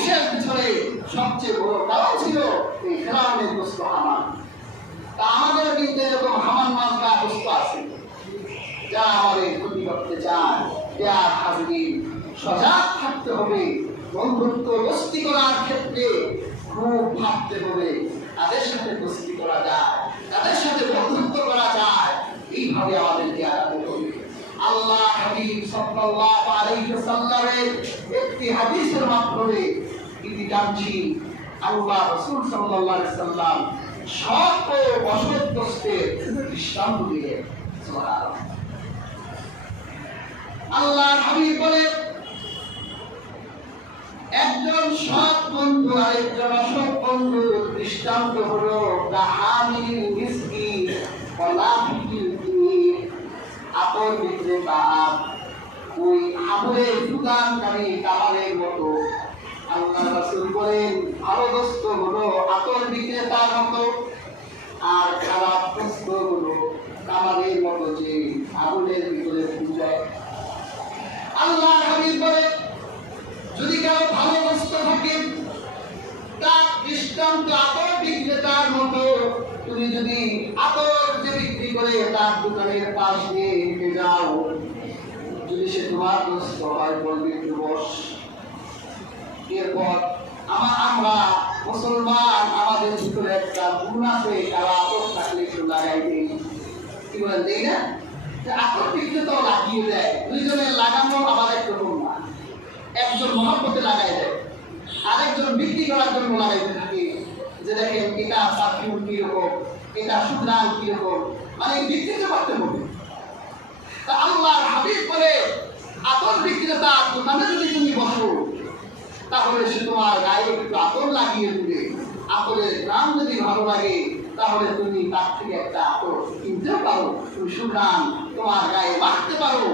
ধ্বংসের পিছনে সবচেয়ে বড় কারণ ছিল এই ফেরাউনের দোস্ত হামান। তা আমাদের কিন্তু এরকম হামান মার্কা দোস্ত আছে যারা আমাদের ক্ষতি করতে চায়। প্রিয় হাজরিন, সজাগ থাকতে হবে। বন্ধুত্ব দোস্তি করার ক্ষেত্রে খুব ভাবতে হবে তাদের সাথে দোস্তি করা যায়, তাদের সাথে বন্ধুত্ব করা যায়, এইভাবে আমাদেরকে আগাতে হবে। আল্লাহ হাবিব সাল্লাল্লাহু আলাইহি ওয়াসাল্লামের একটি হাদিসের মাধ্যমে ইতি টানছি। আল্লাহ রাসূল সাল্লাল্লাহু আলাইহি ওয়াসাল্লাম সৎ ও অসৎ দোস্তের দৃষ্টান্ত দিলেন। সুবহানাল্লাহ। আল্লাহ হাবিব বলে, একজন সৎ বন্ধু আর একজন অসৎ বন্ধুর দৃষ্টান্ত হলো কাহামিল মিসকি ওয়ালাফিল কির। আতর বিক্রেতা ওই আতরের দোকানকারী কামারের মতো। আল্লাহ রাসূল বলেন, ভালো দোস্ত হলো আতর বিক্রেতার মতো, আর খারাপ দোস্ত হলো কামারের মতো যে আগুনের ভিতরে পূজায়। আল্লাহ হাবিব বলে, যদি কারো ভালো দোস্ত থাকে তার দৃষ্টান্ত আতর বিক্রেতার মতো। তুমি যদি আতর যে বিক্রি করে তার দোকানের পাশ দিয়ে হেঁটে যাও, যদি সে তোমার দোস্ত হয় বলবে একটু বস। এরপর আমরা মুসলমান, আমাদের ভিতরে একটা গুণ আছে, তারা আতর থাকলে একটু লাগাই দেই। কি বলেন, দেই না? আতর বিক্রেতাও লাগিয়ে দেয়। দুইজনের লাগানো আবার একটা গুণ না। একজন মহব্বতে লাগাই দেয়, আরেকজন বিক্রি করার জন্য লাগাইতে থাকে, যে দেখেন এটা পারফিউম কিরকম, এটা সুঘ্রাণ কিরকম, মানে বিক্রিতে করতে হবে। তা আল্লাহর হাবিব বলে, আতর বিক্রেতা দোকানে যদি তুমি বসো, তাহলে সে তোমার গায়ে একটু আতর লাগিয়ে দিবে। আতরের দাম যদি ভালো লাগে, তাহলে তুমি তার থেকে একটা আতর কিনতেও পারো, তুমি সুঘ্রাণ তোমার গায়ে মাখতে পারো।